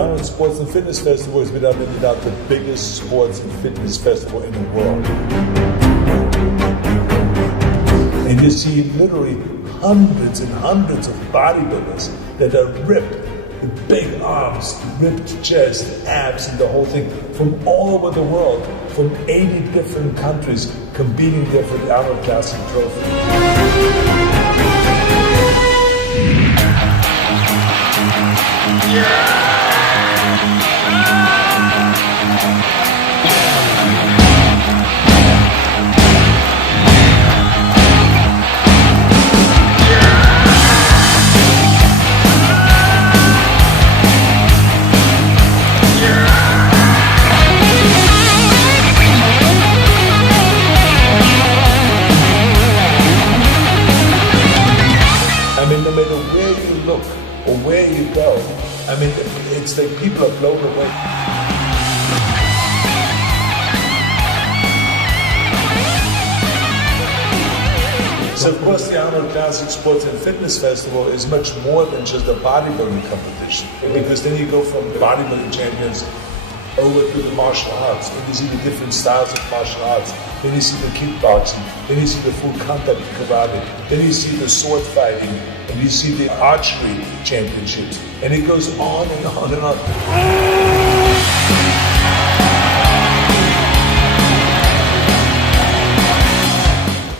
Arnold Sports and Fitness Festival is without any doubt the biggest sports and fitness festival in the world. And you see literally hundreds and hundreds of bodybuilders that are ripped, with big arms, ripped chest, abs, and the whole thing, from all over the world, from 80 different countries, competing there for the Arnold Classic Trophy. I mean, no matter where you look or where you go, I mean, it's like people are blown away. So, of course, the Arnold Classic Sports and Fitness Festival is much more than just a bodybuilding competition, because then you go from the bodybuilding champions over to the martial arts, and you see the different styles of martial arts. Then you see the kickboxing, then you see the full contact karate, then you see the sword fighting, and you see the archery championships, and it goes on and on and on.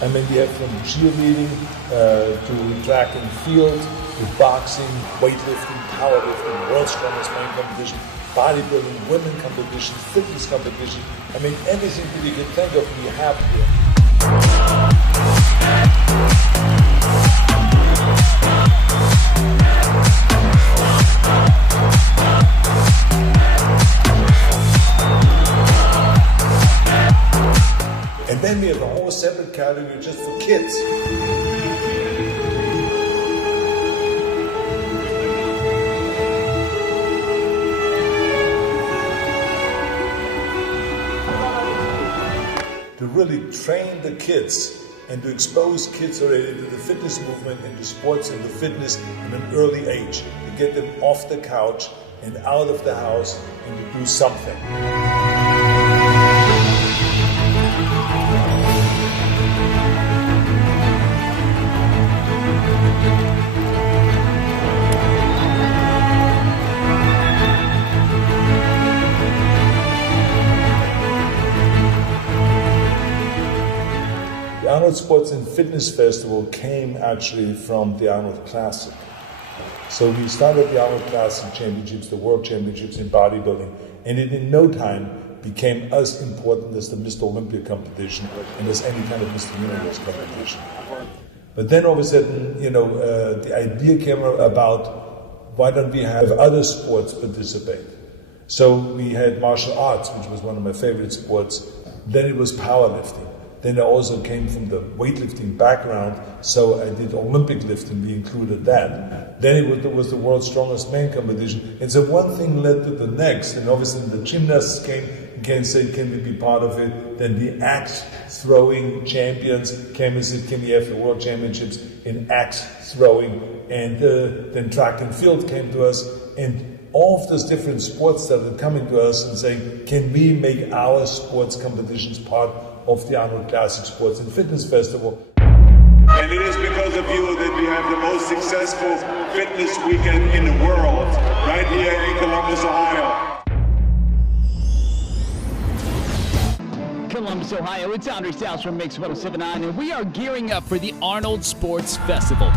I mean, you have from cheerleading to track and field, to boxing, weightlifting, powerlifting, world's strongest man competition, bodybuilding, women competition, fitness competition. I mean, everything that you can think of, we have here. And then we have a whole separate category just for kids. To really train the kids and to expose kids already to the fitness movement and to sports and to fitness at an early age, to get them off the couch and out of the house and to do something. The Arnold Sports and Fitness Festival came actually from the Arnold Classic. So we started the Arnold Classic Championships, the World Championships in bodybuilding, and it in no time became as important as the Mr. Olympia competition and as any kind of Mr. Universe competition. But then all of a sudden, the idea came about, why don't we have other sports participate? So we had martial arts, which was one of my favorite sports. Then it was powerlifting. Then I also came from the weightlifting background, so I did Olympic lifting, we included that. Then it was the world's strongest man competition. And so one thing led to the next, and obviously the gymnasts came and said, can we be part of it? Then the axe throwing champions came and said, can we have the world championships in axe throwing? And then track and field came to us, and all of those different sports started coming to us and saying, can we make our sports competitions part of the Arnold Classic Sports and Fitness Festival? And it is because of you that we have the most successful fitness weekend in the world, right here in Columbus, Ohio. Columbus, Ohio, it's Andre Styles from Mix 1079, and we are gearing up for the Arnold Sports Festival.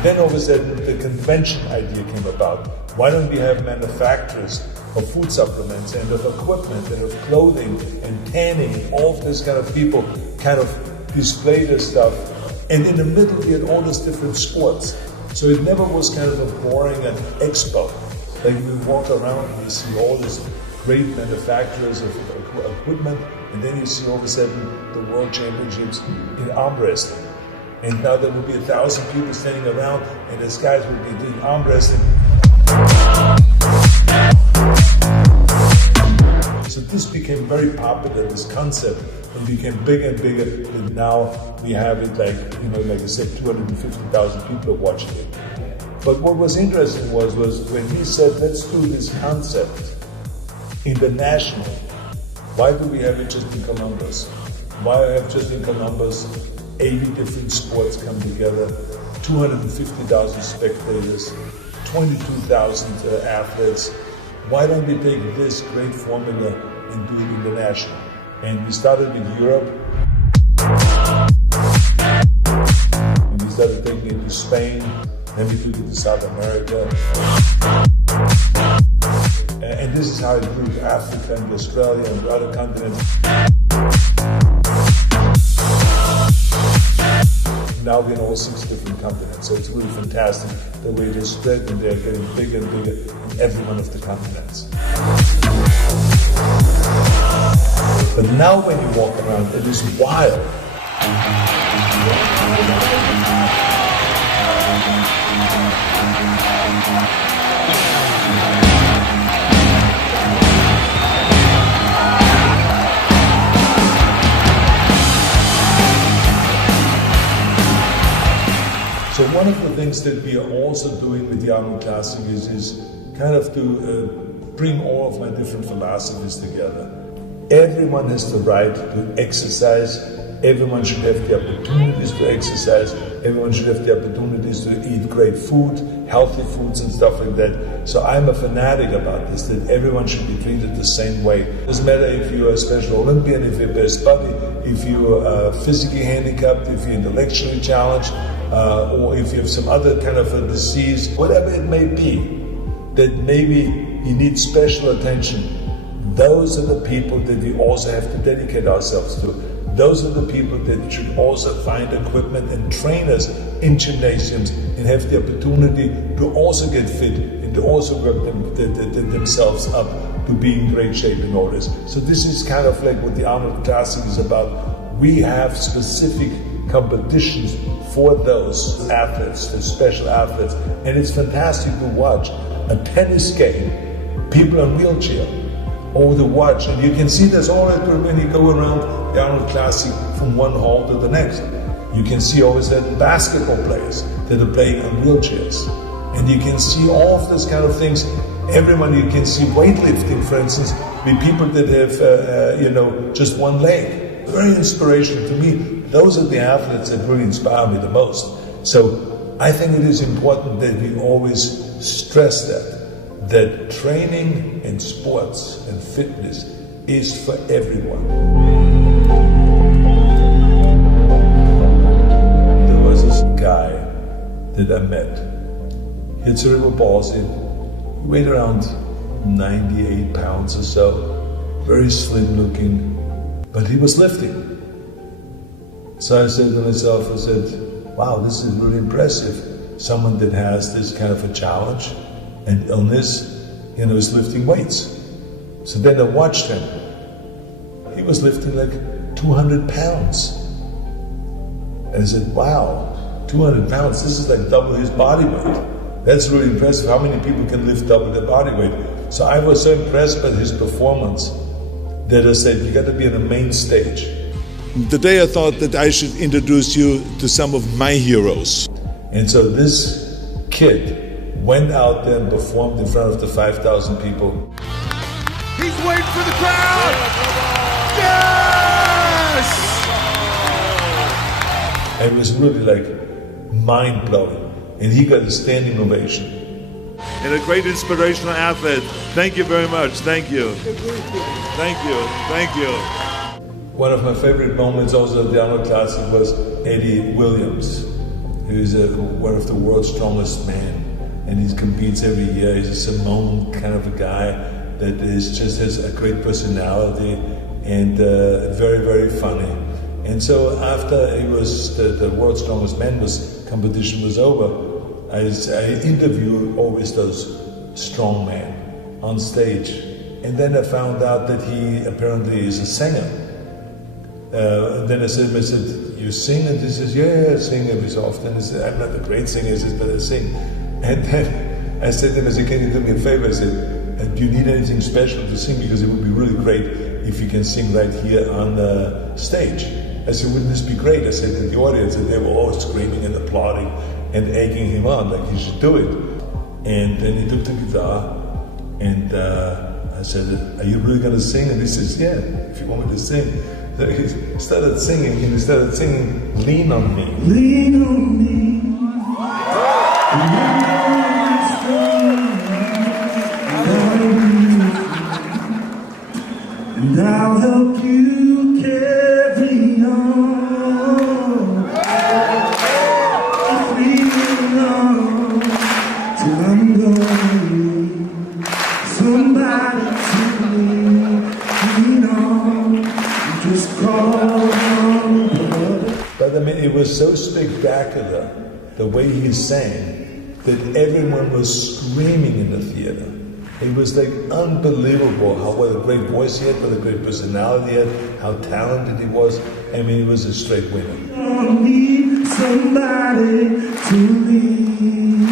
Then all of a sudden the convention idea came about. Why don't we have manufacturers of food supplements and of equipment and of clothing and tanning and all of this kind of people kind of display their stuff. And in the middle we had all these different sports. So it never was kind of a boring expo. Like we walk around and you see all these great manufacturers of equipment, and then you see all of a sudden the World Championships in arm wrestling. And now there will be 1,000 people standing around, and these guys will be doing arm wrestling. So this became very popular, this concept It became bigger and bigger, and now we have it like I said, 250,000 people are watching it. But what was interesting was when he said, let's do this concept international. Why do we have it just in Columbus? Why have just in Columbus 80 different sports come together, 250,000 spectators, 22,000 athletes? Why don't we take this great formula and do it international? And we started with Europe. And we started taking it to Spain. Then we took it to South America. And this is how it grew to Africa and Australia and other continents. Now we're in all 6 different continents. So it's really fantastic the way they spread, and they're getting bigger and bigger in every one of the continents. But now when you walk around, it is wild. So one of the things that we are also doing with the Arnold Classic is kind of to bring all of my different philosophies together. Everyone has the right to exercise. Everyone should have the opportunities to exercise. Everyone should have the opportunities to eat great food, healthy foods and stuff like that. So I'm a fanatic about this, that everyone should be treated the same way. It doesn't matter if you're a Special Olympian, if you're best buddy, if you're physically handicapped, if you're intellectually challenged, or if you have some other kind of a disease, whatever it may be, that maybe you need special attention. Those are the people that we also have to dedicate ourselves to. Those are the people that should also find equipment and trainers in gymnasiums and have the opportunity to also get fit and to also work themselves up to be in great shape in all this. So this is kind of like what the Arnold Classic is about. We have specific competitions for those athletes, the special athletes, and it's fantastic to watch a tennis game, people on wheelchair, or the watch, and you can see this all when you go around the Arnold Classic from one hall to the next. You can see always that basketball players that are playing on wheelchairs, and you can see all of those kind of things. Everyone, you can see weightlifting, for instance, with people that have just one leg. Very inspirational to me. Those are the athletes that really inspire me the most. So I think it is important that we always stress that training and sports and fitness is for everyone. There was this guy that I met. He had cerebral palsy. He weighed around 98 pounds or so, very slim looking, but he was lifting. So I said to myself, wow, this is really impressive. Someone that has this kind of a challenge and illness, is lifting weights. So then I watched him. He was lifting like 200 pounds. And I said, wow, 200 pounds, this is like double his body weight. That's really impressive. How many people can lift double their body weight? So I was so impressed by his performance that I said, you got to be on the main stage. Today I thought that I should introduce you to some of my heroes. And so this kid went out there and performed in front of the 5,000 people. He's waiting for the crowd! Yes! And it was really like mind-blowing. And he got a standing ovation. And a great inspirational athlete. Thank you very much. Thank you. Thank you. Thank you. One of my favorite moments also at the Arnold Classic was Eddie Williams, who is one of the world's strongest men. And he competes every year. He's a Simone kind of a guy that just has a great personality and very, very funny. And so after it was the world's strongest man competition was over, I interview always those strong men on stage. And then I found out that he apparently is a singer. Then I said, you sing? And he says, yeah, I sing every so often. I said, I'm not a great singer, he says, but I sing. And then I said to him, can you do me a favor? I said, do you need anything special to sing? Because it would be really great if you can sing right here on the stage. I said, wouldn't this be great? I said to the audience, and they were all screaming and applauding and egging him on, like he should do it. And then he took the guitar, and I said, are you really going to sing? And he says, yeah, if you want me to sing. So he started singing, and he started singing, Lean on Me. Lean on me. And I'll help you carry on. Lean on till I'm gone. Somebody to lean on. Just call on. But I mean, it was so spectacular the way he sang that everyone was screaming in the theater. It was like unbelievable what a great voice he had, what a great personality he had, how talented he was. I mean, he was a straight winner. I need somebody to lean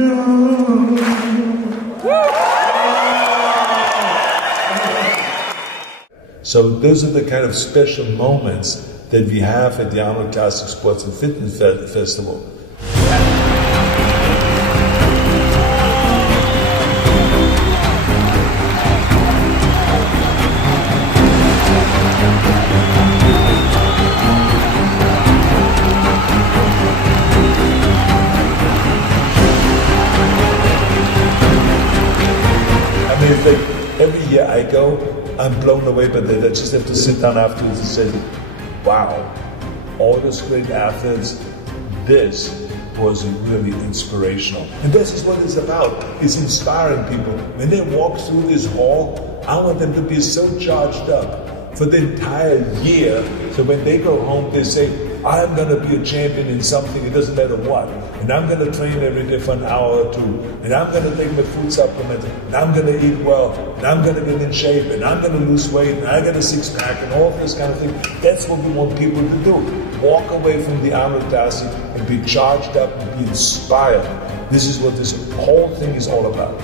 on. So those are the kind of special moments that we have at the Arnold Classic Sports and Fitness Festival. It's like every year I go, I'm blown away by that. I just have to sit down afterwards and say, wow, all those great athletes, this was really inspirational. And this is what it's about. It's inspiring people. When they walk through this hall, I want them to be so charged up for the entire year. So when they go home, they say, I'm going to be a champion in something, it doesn't matter what. And I'm going to train every day for an hour or two. And I'm going to take my food supplements. And I'm going to eat well. And I'm going to get in shape. And I'm going to lose weight. And I get a six-pack and all this kind of thing. That's what we want people to do. Walk away from the Arnold Classic and be charged up and be inspired. This is what this whole thing is all about.